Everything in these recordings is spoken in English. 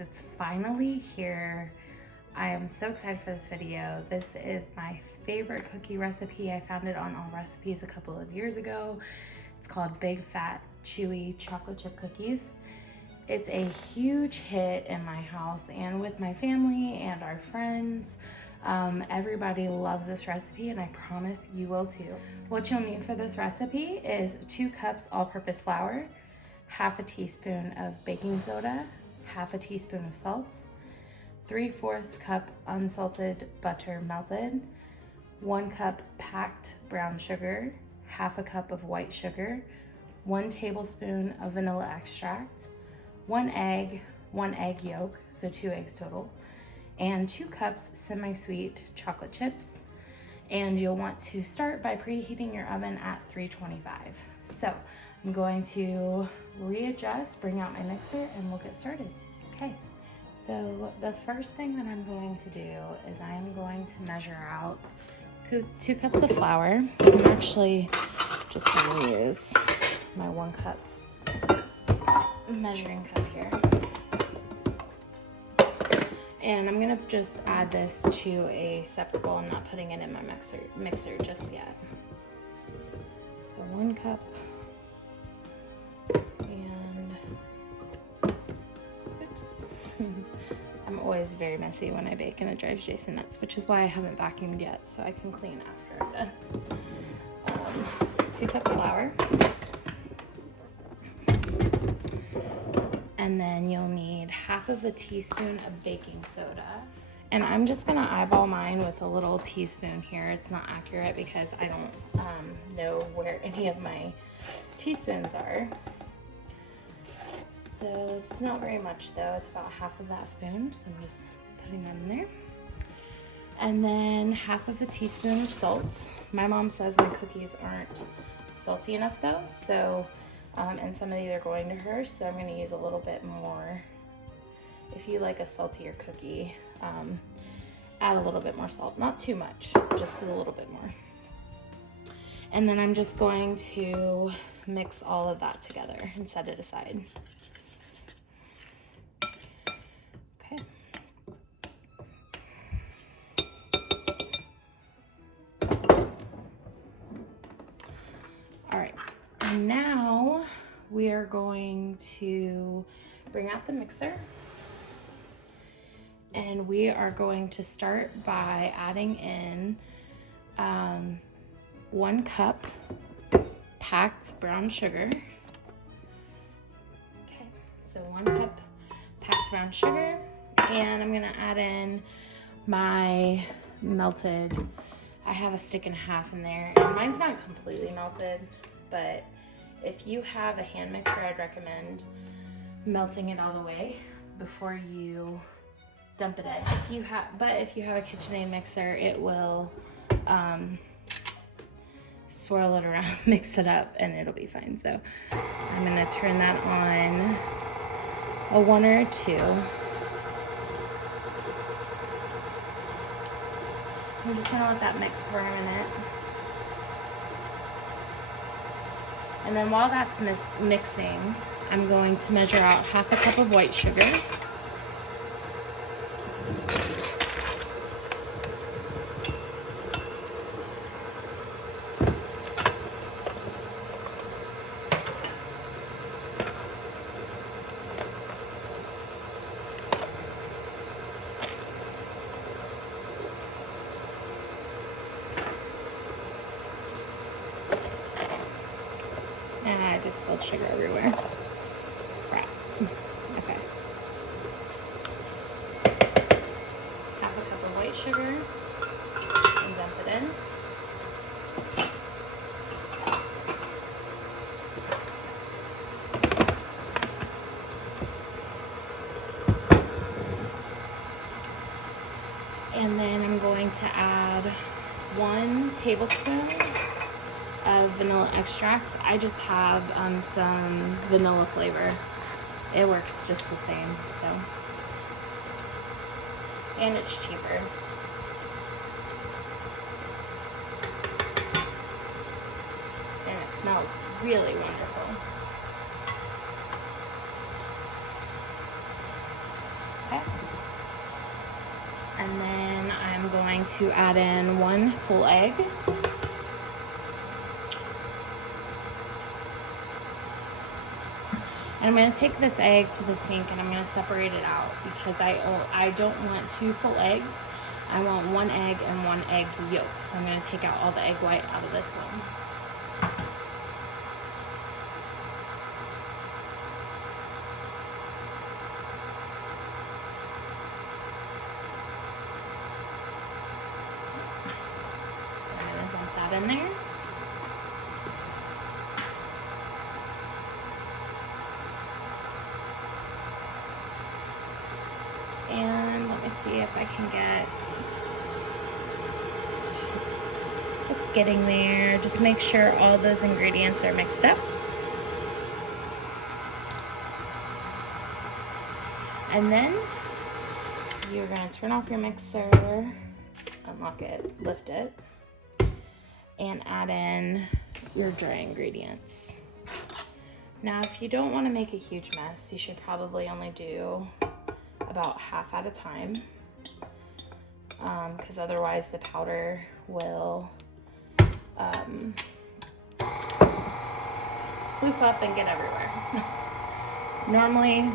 it's finally here. I am so excited for this video. This is my favorite cookie recipe. I found it on All Recipes a couple of years ago. It's called Big Fat Chewy Chocolate Chip Cookies. It's a huge hit in my house and with my family and our friends. Everybody loves this recipe, and I promise you will too. What you'll need for this recipe is 2 cups all-purpose flour, half a teaspoon of baking soda, half a teaspoon of salt, 3/4 cup unsalted butter melted, 1 cup packed brown sugar, half a cup of white sugar, 1 tablespoon of vanilla extract, 1 egg, 1 egg yolk, so 2 eggs total, and 2 cups semi-sweet chocolate chips. And you'll want to start by preheating your oven at 325. So I'm going to readjust, bring out my mixer, and we'll get started. Okay, so the first thing that I'm going to do is I am going to measure out 2 cups of flour. I'm actually just going to use my 1 cup measuring cup here. And I'm gonna just add this to a separate bowl. I'm not putting it in my mixer just yet. So 1 cup, and oops. I'm always very messy when I bake, and it drives Jason nuts, which is why I haven't vacuumed yet, so I can clean after I'm done. 2 cups flour. And then you'll need half of a teaspoon of baking soda. And I'm just gonna eyeball mine with a little teaspoon here. It's not accurate because I don't know where any of my teaspoons are. So it's not very much though, it's about half of that spoon. So I'm just putting that in there. And then half of a teaspoon of salt. My mom says my cookies aren't salty enough though, so and some of these are going to her, so I'm going to use a little bit more. If you like a saltier cookie, add a little bit more salt. Not too much, just a little bit more. And then I'm just going to mix all of that together and set it aside. Okay. All right. And now we are going to bring out the mixer, and we are going to start by adding in 1 cup packed brown sugar. Okay, so 1 cup packed brown sugar, and I'm gonna add in my melted, I have a stick and a half in there, and mine's not completely melted, but if you have a hand mixer, I'd recommend melting it all the way before you dump it in. If you have a KitchenAid mixer, it will swirl it around, mix it up, and it'll be fine. So I'm gonna turn that on a 1 or a 2. I'm just gonna let that mix for a minute. And then while that's mixing, I'm going to measure out half a cup of white sugar. And I just spilled sugar everywhere. Crap. Okay. Half a cup of white sugar, and dump it in. And then I'm going to add 1 tablespoon of vanilla extract. I just have some vanilla flavor. It works just the same, so. And it's cheaper. And it smells really wonderful. And then I'm going to add in 1 full egg. And I'm going to take this egg to the sink and I'm going to separate it out because I don't want 2 full eggs. I want 1 egg and 1 egg yolk. So I'm going to take out all the egg white out of this one. I'm going to dump that in there. And let me see if I can get, it's getting there. Just make sure all those ingredients are mixed up. And then you're gonna turn off your mixer, unlock it, lift it, and add in your dry ingredients. Now, if you don't wanna make a huge mess, you should probably only do about half at a time, because otherwise the powder will floof up and get everywhere. Normally,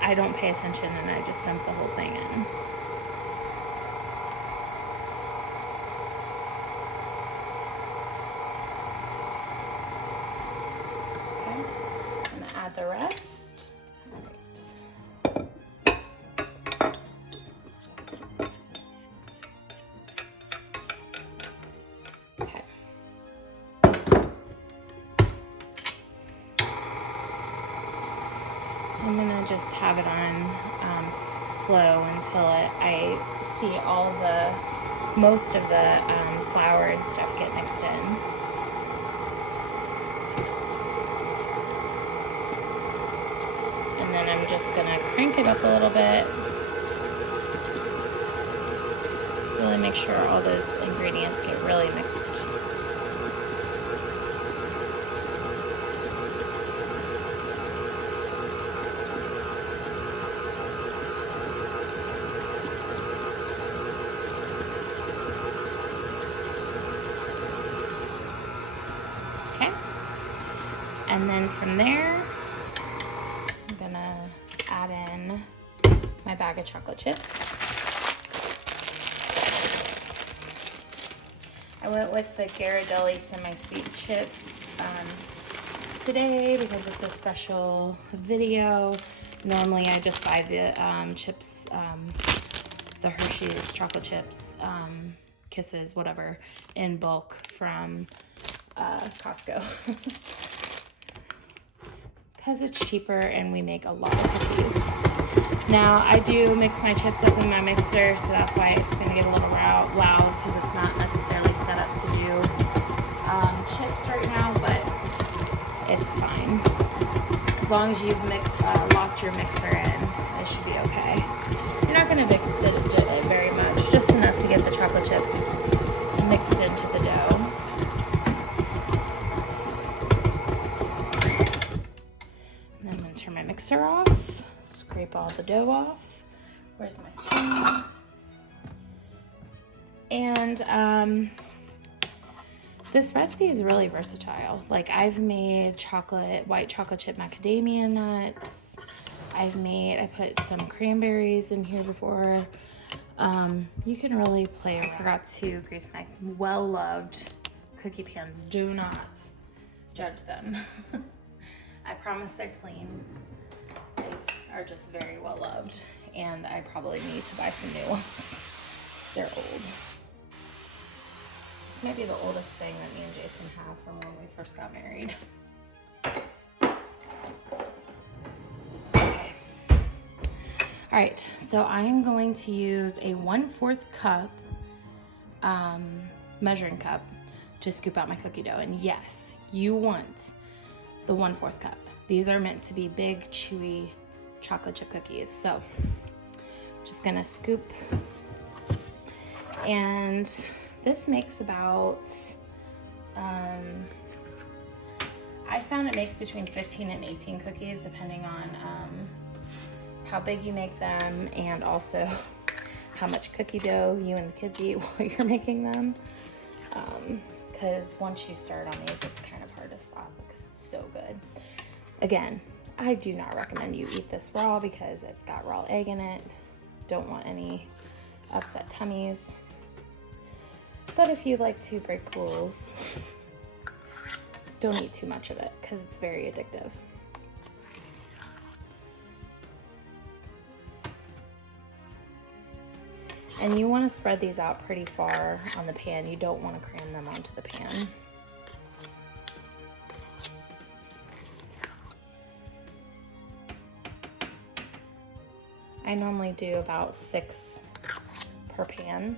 I don't pay attention and I just dump the whole thing in. Okay, I'm gonna add the rest. I'm gonna just have it on slow until I see all most of the flour and stuff get mixed in. And then I'm just gonna crank it up a little bit. Really make sure all those ingredients get really mixed. And then from there, I'm gonna add in my bag of chocolate chips. I went with the Ghirardelli semisweet chips today because it's a special video. Normally I just buy the chips, the Hershey's chocolate chips, Kisses, whatever, in bulk from Costco. Because it's cheaper and we make a lot of cookies. Now, I do mix my chips up in my mixer, so that's why it's going to get a little loud because it's not necessarily set up to do chips right now, but it's fine. As long as you've locked your mixer in, it should be okay. You're not going to mix it very much, just enough to get the chocolate chips mixed into the dough. Turn my mixer off, scrape all the dough off. Where's my spoon? And this recipe is really versatile. Like, I've made white chocolate chip macadamia nuts. I put some cranberries in here before. You can really play around. I forgot to grease my well-loved cookie pans. Do not judge them. I promise they're clean. They are just very well loved, and I probably need to buy some new ones. They're old. This might be the oldest thing that me and Jason have from when we first got married. Okay. All right, so I am going to use a 1/4 cup measuring cup to scoop out my cookie dough. And yes, you want the 1/4 cup. These are meant to be big, chewy chocolate chip cookies. So I'm just gonna scoop. And this makes about, I found it makes between 15 and 18 cookies, depending on how big you make them and also how much cookie dough you and the kids eat while you're making them. Because once you start on these, it's kind of hard to stop because it's so good. Again, I do not recommend you eat this raw because it's got raw egg in it. Don't want any upset tummies. But if you like to break rules, don't eat too much of it because it's very addictive. And you want to spread these out pretty far on the pan. You don't want to cram them onto the pan. I normally do about 6 per pan.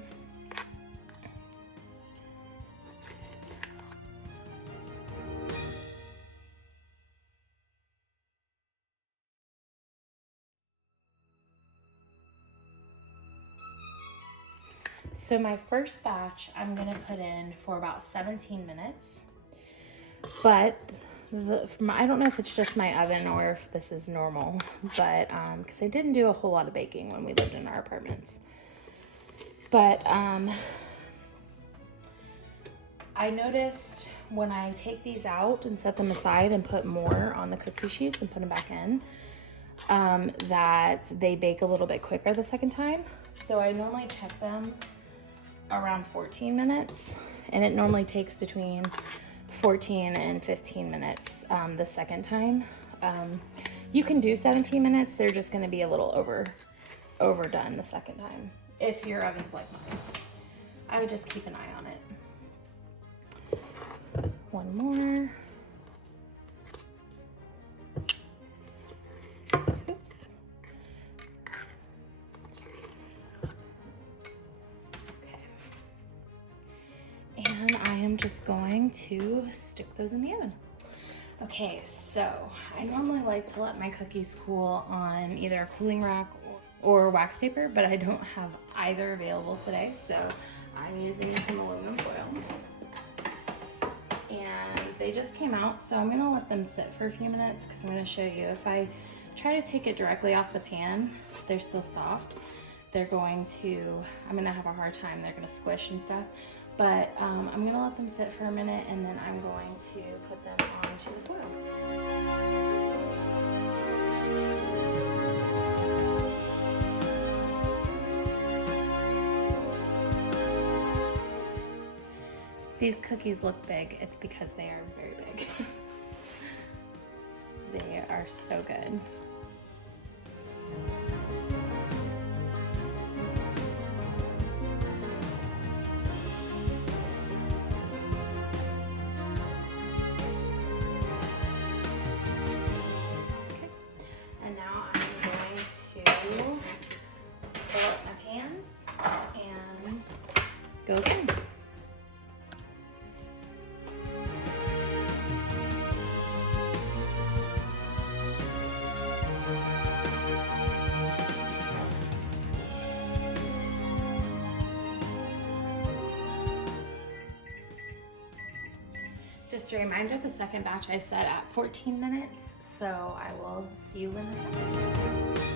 So my first batch I'm gonna put in for about 17 minutes, but I don't know if it's just my oven or if this is normal, but because I didn't do a whole lot of baking when we lived in our apartments. But I noticed when I take these out and set them aside and put more on the cookie sheets and put them back in, that they bake a little bit quicker the second time. So I normally check them around 14 minutes, and it normally takes between 14 and 15 minutes the second time. You can do 17 minutes. They're just going to be a little overdone the second time if your oven's like mine. I would just keep an eye on it. One more. Oops. And I am just going to stick those in the oven. Okay, so I normally like to let my cookies cool on either a cooling rack or wax paper, but I don't have either available today, so I'm using some aluminum foil. And they just came out, so I'm gonna let them sit for a few minutes because I'm gonna show you. If I try to take it directly off the pan, they're still soft. I'm gonna have a hard time. They're gonna squish and stuff. But I'm gonna let them sit for a minute, and then I'm going to put them onto the foil. These cookies look big. It's because they are very big. They are so good. Go again. Just a reminder, the second batch I set at 14 minutes, so I will see you when they're done.